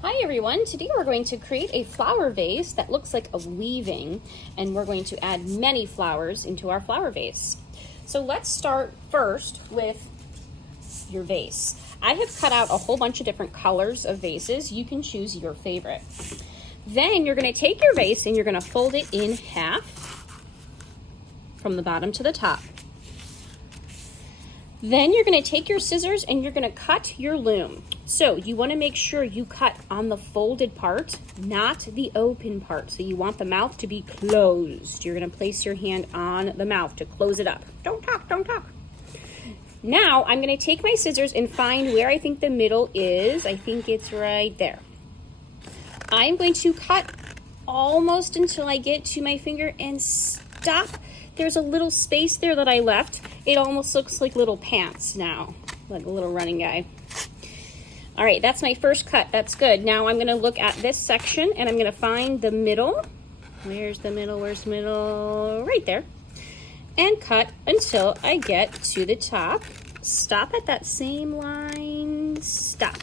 Hi everyone, today we're going to create a flower vase that looks like a weaving, and we're going to add many flowers into our flower vase. So let's start first with your vase. I have cut out a whole bunch of different colors of vases. You can choose your favorite. Then you're going to take your vase and you're going to fold it in half from the bottom to the top. Then you're going to take your scissors and you're going to cut your loom. So you want to make sure you cut on the folded part, not the open part. So you want the mouth to be closed. You're going to place your hand on the mouth to close it up. Don't talk, don't talk. Now I'm going to take my scissors and find where I think the middle is. I think it's right there. I'm going to cut almost until I get to my finger and stop. There's a little space there that I left. It almost looks like little pants now, like a little running guy. All right, that's my first cut. That's good. Now I'm gonna look at this section and I'm gonna find the middle. Where's the middle? Where's the middle? Right there. And cut until I get to the top. Stop at that same line. Stop.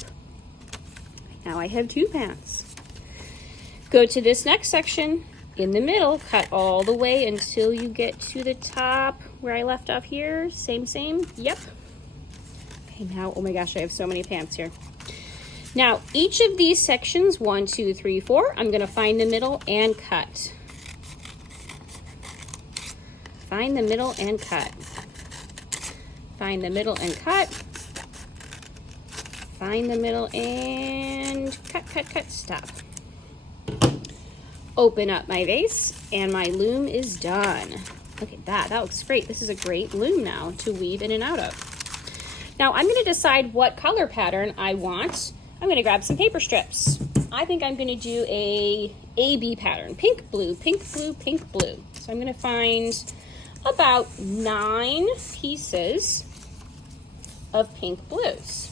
Now I have two pants. Go to this next section. In the middle, cut all the way until you get to the top where I left off here. Same. Yep. Okay, now, oh my gosh, I have so many pants here. Now, each of these sections, 1, 2, 3, 4, I'm gonna find the middle and cut. Find the middle and cut. Find the middle and cut. Find the middle and cut, stop. Open up my vase and my loom is done. Look at that, that looks great. This is a great loom now to weave in and out of. Now I'm gonna decide what color pattern I want. I'm gonna grab some paper strips. I think I'm gonna do a AB pattern, pink, blue, pink, blue, pink, blue. So I'm gonna find about 9 pieces of pink blues.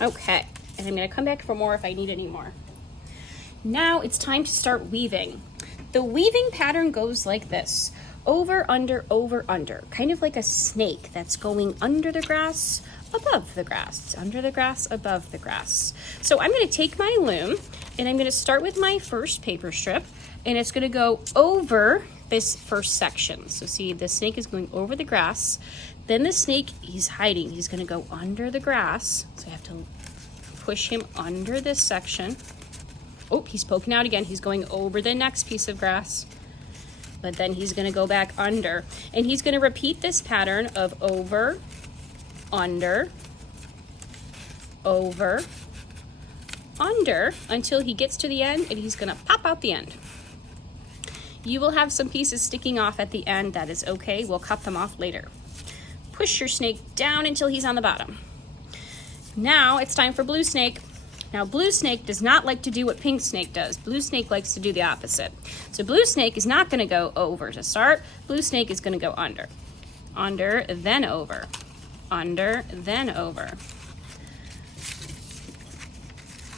Okay, and I'm gonna come back for more if I need any more. Now it's time to start weaving. The weaving pattern goes like this: over, under, kind of like a snake that's going under the grass, above the grass, under the grass, above the grass. So I'm gonna take my loom and I'm gonna start with my first paper strip, and it's gonna go over this first section. So see, the snake is going over the grass. Then the snake, he's hiding. He's gonna go under the grass. So I have to push him under this section. Oh, he's poking out again. He's going over the next piece of grass. But then he's gonna go back under. And he's gonna repeat this pattern of over, under, over, under, until he gets to the end and he's gonna pop out the end. You will have some pieces sticking off at the end. That is okay. We'll cut them off later. Push your snake down until he's on the bottom. Now it's time for blue snake. Now blue snake does not like to do what pink snake does. Blue snake likes to do the opposite. So blue snake is not gonna go over to start. Blue snake is gonna go under. Under, then over. Under, then over.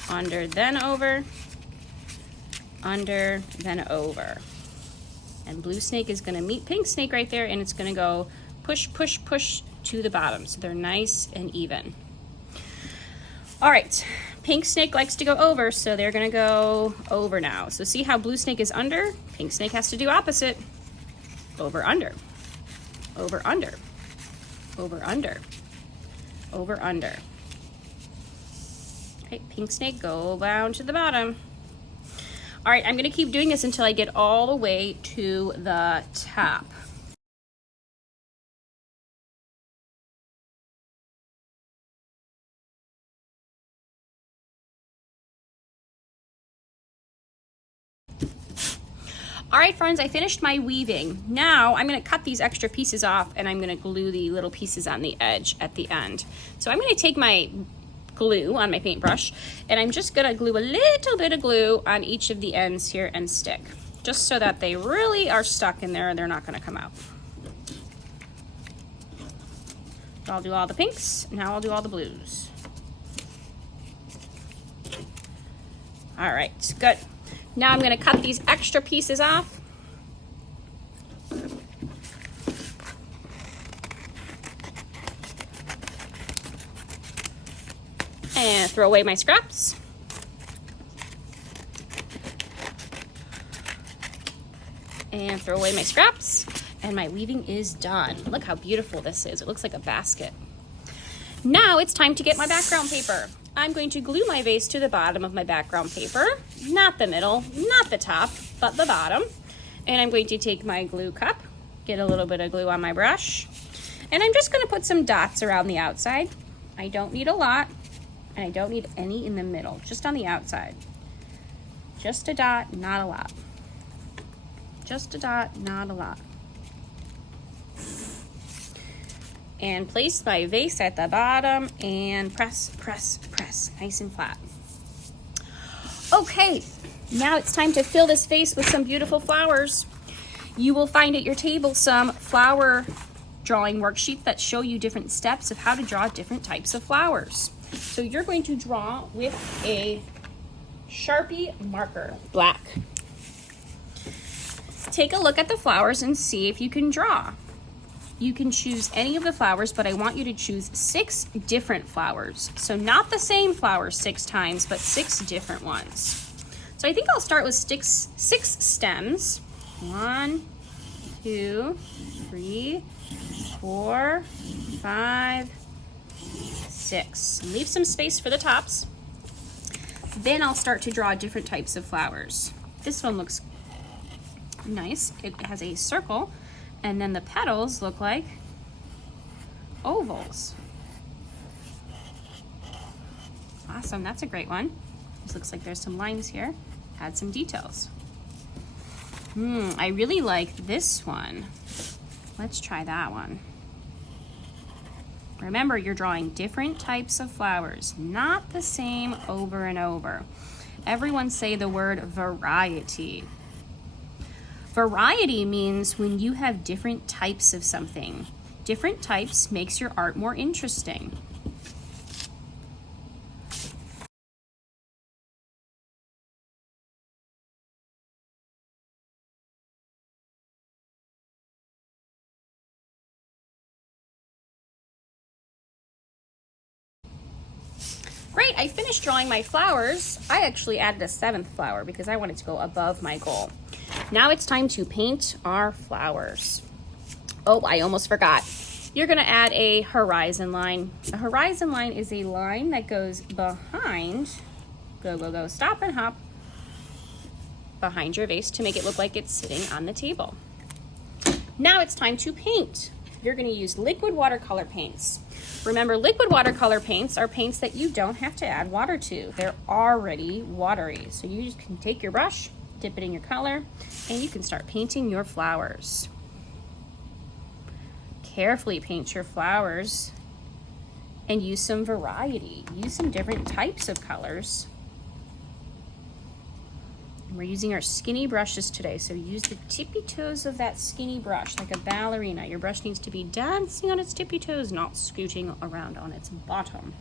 Under, then over. Under, then over. And blue snake is gonna meet pink snake right there, and it's gonna go push, push, push to the bottom. So they're nice and even. All right, pink snake likes to go over, so they're gonna go over now. So see how blue snake is under? Pink snake has to do opposite. Over, under, over, under, over, under, over, under. Okay, pink snake, go down to the bottom. All right, I'm gonna keep doing this until I get all the way to the top. All right, friends, I finished my weaving. Now I'm gonna cut these extra pieces off and I'm gonna glue the little pieces on the edge at the end. So I'm gonna take my glue on my paintbrush and I'm just gonna glue a little bit of glue on each of the ends here and stick, just so that they really are stuck in there and they're not gonna come out. So I'll do all the pinks, now I'll do all the blues. All right, good. Now I'm gonna cut these extra pieces off. And throw away my scraps. And throw away my scraps. And my weaving is done. Look how beautiful this is. It looks like a basket. Now it's time to get my background paper. I'm going to glue my vase to the bottom of my background paper. Not the middle, not the top, but the bottom. And I'm going to take my glue cup, get a little bit of glue on my brush. And I'm just going to put some dots around the outside. I don't need a lot. And I don't need any in the middle, just on the outside. Just a dot, not a lot. Just a dot, not a lot. And place my vase at the bottom and press, press, press, nice and flat. Okay, now it's time to fill this vase with some beautiful flowers. You will find at your table some flower drawing worksheets that show you different steps of how to draw different types of flowers. So you're going to draw with a Sharpie marker, black. Take a look at the flowers and see if you can draw. You can choose any of the flowers, but I want you to choose 6 different flowers. So not the same flowers 6 times, but 6 different ones. So I think I'll start with 6 stems. 1, 2, 3, 4, 5, 6. Leave some space for the tops. Then I'll start to draw different types of flowers. This one looks nice. It has a circle, and then the petals look like ovals. Awesome, that's a great one. This looks like there's some lines here. Add some details. I really like this one. Let's try that one. Remember, you're drawing different types of flowers, not the same over and over. Everyone say the word variety. Variety means when you have different types of something. Different types makes your art more interesting. Great, I finished drawing my flowers. I actually added a 7th flower because I wanted to go above my goal. Now it's time to paint our flowers. Oh, I almost forgot. You're gonna add a horizon line. A horizon line is a line that goes behind, go, stop and hop, behind your vase to make it look like it's sitting on the table. Now it's time to paint. You're gonna use liquid watercolor paints. Remember, liquid watercolor paints are paints that you don't have to add water to. They're already watery. So you just can take your brush, dip it in your color, and you can start painting your flowers. Carefully paint your flowers and use some variety. Use some different types of colors. And we're using our skinny brushes today, so use the tippy toes of that skinny brush like a ballerina. Your brush needs to be dancing on its tippy toes, not scooting around on its bottom.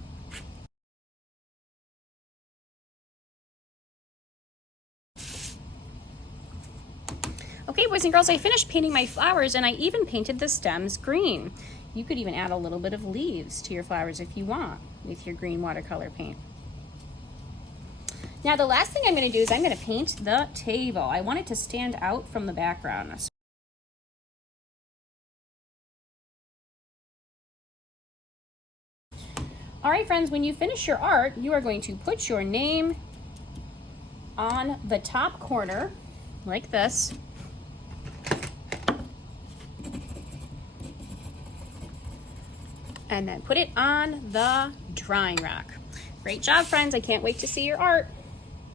Okay, boys and girls, I finished painting my flowers and I even painted the stems green. You could even add a little bit of leaves to your flowers if you want with your green watercolor paint. Now the last thing I'm going to do is I'm going to paint the table. I want it to stand out from the background. All right, friends, when you finish your art, you are going to put your name on the top corner like this. And then put it on the drying rack. Great job, friends. I can't wait to see your art.